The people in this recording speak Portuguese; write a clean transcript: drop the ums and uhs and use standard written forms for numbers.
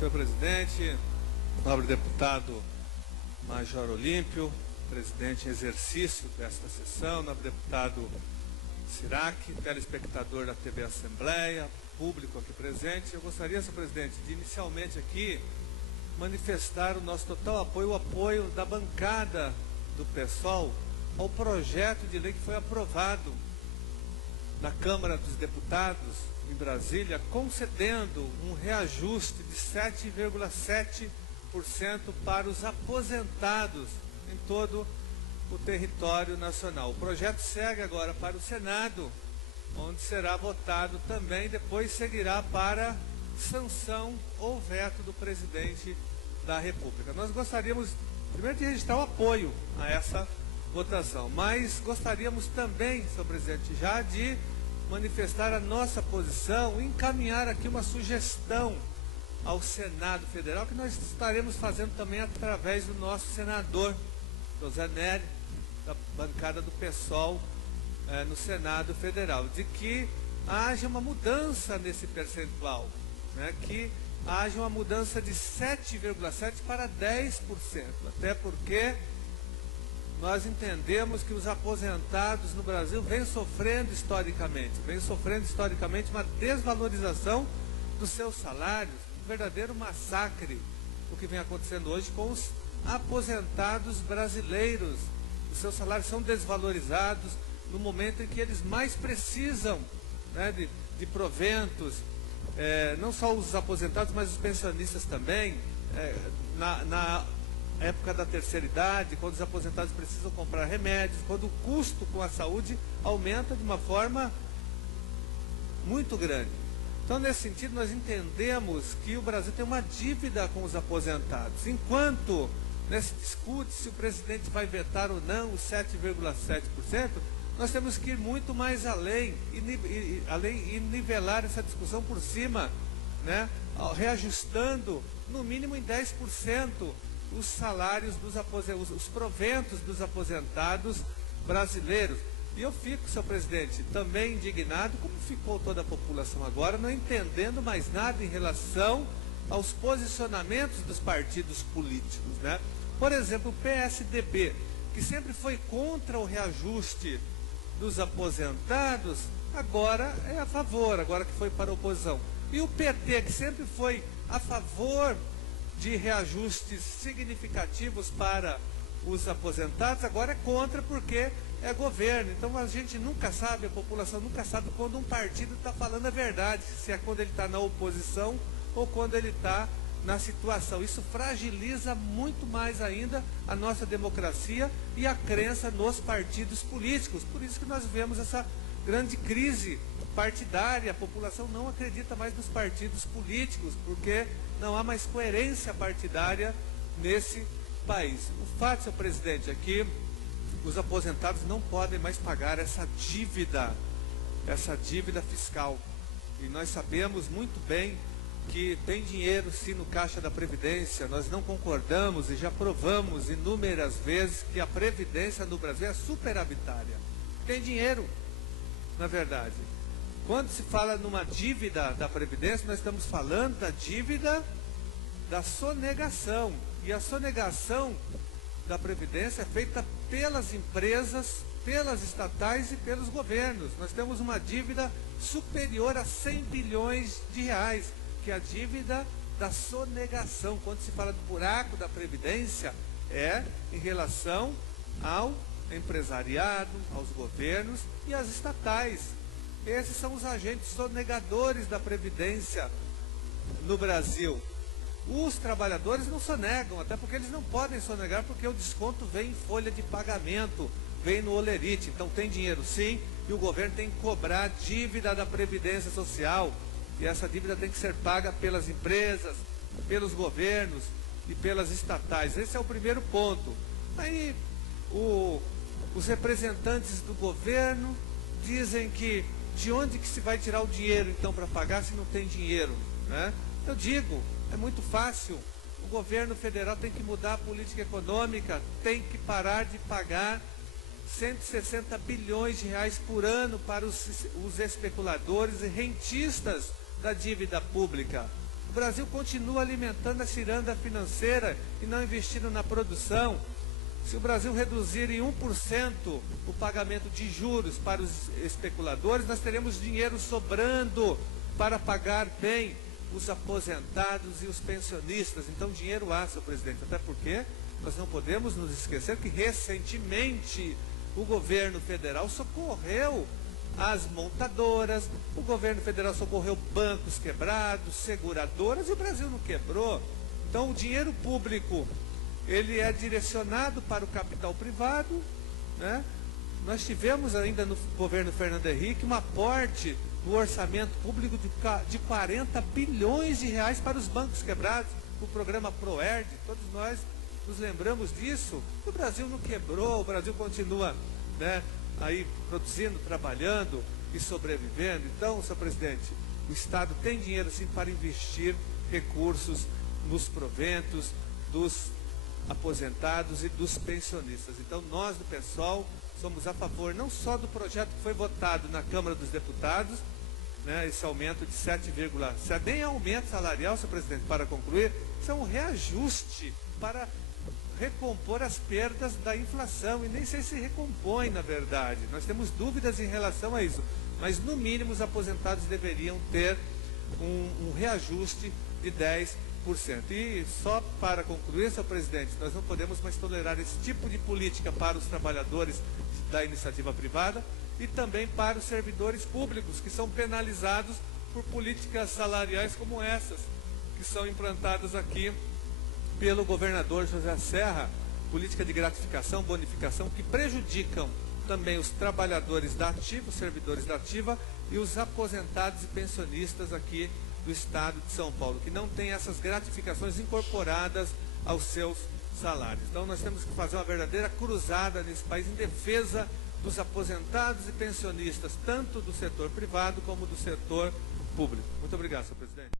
Senhor presidente, nobre deputado Major Olímpio, presidente em exercício desta sessão, nobre deputado Sirac, telespectador da TV Assembleia, público aqui presente, eu gostaria, senhor presidente, de inicialmente aqui manifestar o nosso total apoio, o apoio da bancada do PSOL ao projeto de lei que foi aprovado na Câmara dos Deputados, em Brasília, concedendo um reajuste de 7,7% para os aposentados em todo o território nacional. O projeto segue agora para o Senado, onde será votado também, depois seguirá para sanção ou veto do presidente da República. Nós gostaríamos, primeiro, de registrar o apoio a essa votação, mas gostaríamos também, senhor presidente, já de manifestar a nossa posição e encaminhar aqui uma sugestão ao Senado Federal, que nós estaremos fazendo também através do nosso senador, José Nery, da bancada do PSOL no Senado Federal, de que haja uma mudança nesse percentual, né, que haja uma mudança de 7,7% para 10%, até porque nós entendemos que os aposentados no Brasil vêm sofrendo historicamente uma desvalorização dos seus salários, um verdadeiro massacre, o que vem acontecendo hoje com os aposentados brasileiros. Os seus salários são desvalorizados no momento em que eles mais precisam, né, de proventos, não só os aposentados, mas os pensionistas também, na época da terceira idade, quando os aposentados precisam comprar remédios, quando o custo com a saúde aumenta de uma forma muito grande. Então, nesse sentido, nós entendemos que o Brasil tem uma dívida com os aposentados. Enquanto se discute se o presidente vai vetar ou não os 7,7%, nós temos que ir muito mais além e nivelar essa discussão por cima, né, reajustando no mínimo em 10% os salários os proventos dos aposentados brasileiros. E eu fico, senhor presidente, também indignado, como ficou toda a população agora, não entendendo mais nada em relação aos posicionamentos dos partidos políticos, né? Por exemplo, o PSDB, que sempre foi contra o reajuste dos aposentados, agora é a favor, agora que foi para a oposição. E o PT, que sempre foi a favor de reajustes significativos para os aposentados, agora é contra porque é governo. Então a gente nunca sabe, a população nunca sabe quando um partido está falando a verdade, se é quando ele está na oposição ou quando ele está na situação. Isso fragiliza muito mais ainda a nossa democracia e a crença nos partidos políticos. Por isso que nós vemos essa grande crise partidária. A população não acredita mais nos partidos políticos, porque não há mais coerência partidária nesse país. O fato, senhor presidente, é que os aposentados não podem mais pagar essa dívida fiscal. E nós sabemos muito bem que tem dinheiro sim no Caixa da Previdência. Nós não concordamos e já provamos inúmeras vezes que a Previdência no Brasil é superavitária. Tem dinheiro, na verdade. Quando se fala numa dívida da Previdência, nós estamos falando da dívida da sonegação. E a sonegação da Previdência é feita pelas empresas, pelas estatais e pelos governos. Nós temos uma dívida superior a 100 bilhões de reais, que é a dívida da sonegação. Quando se fala do buraco da Previdência, é em relação ao empresariado, aos governos e às estatais. Esses são os agentes sonegadores da Previdência no Brasil. Os trabalhadores não sonegam, até porque eles não podem sonegar, porque o desconto vem em folha de pagamento, vem no olerite. Então tem dinheiro sim, e o governo tem que cobrar a dívida da Previdência Social. E essa dívida tem que ser paga pelas empresas, pelos governos e pelas estatais. Esse é o primeiro ponto. Aí os representantes do governo dizem que de onde que se vai tirar o dinheiro então para pagar se não tem dinheiro, né? Eu digo, é muito fácil. O governo federal tem que mudar a política econômica, tem que parar de pagar 160 bilhões de reais por ano para os especuladores e rentistas da dívida pública. O Brasil continua alimentando a ciranda financeira e não investindo na produção. Se o Brasil reduzir em 1% o pagamento de juros para os especuladores, nós teremos dinheiro sobrando para pagar bem os aposentados e os pensionistas. Então, dinheiro há, senhor presidente, até porque nós não podemos nos esquecer que recentemente o governo federal socorreu as montadoras, o governo federal socorreu bancos quebrados, seguradoras, e o Brasil não quebrou. Então, o dinheiro público, ele é direcionado para o capital privado, né? Nós tivemos ainda no governo Fernando Henrique um aporte no orçamento público de 40 bilhões de reais para os bancos quebrados, o programa ProERD, todos nós nos lembramos disso. O Brasil não quebrou, o Brasil continua, né, aí produzindo, trabalhando e sobrevivendo. Então, senhor presidente, o Estado tem dinheiro sim para investir recursos nos proventos dos aposentados e dos pensionistas. Então, nós do PSOL somos a favor não só do projeto que foi votado na Câmara dos Deputados, né, esse aumento de 7,7, nem aumento salarial, senhor presidente, para concluir, isso é um reajuste para recompor as perdas da inflação, e nem sei se recompõe, na verdade. Nós temos dúvidas em relação a isso, mas no mínimo os aposentados deveriam ter um reajuste de 10%. E só para concluir, senhor presidente, nós não podemos mais tolerar esse tipo de política para os trabalhadores da iniciativa privada e também para os servidores públicos, que são penalizados por políticas salariais como essas, que são implantadas aqui pelo governador José Serra, política de gratificação, bonificação, que prejudicam também os trabalhadores da ativa, os servidores da ativa e os aposentados e pensionistas aqui do estado de São Paulo, que não tem essas gratificações incorporadas aos seus salários. Então nós temos que fazer uma verdadeira cruzada nesse país em defesa dos aposentados e pensionistas, tanto do setor privado como do setor público. Muito obrigado, senhor presidente.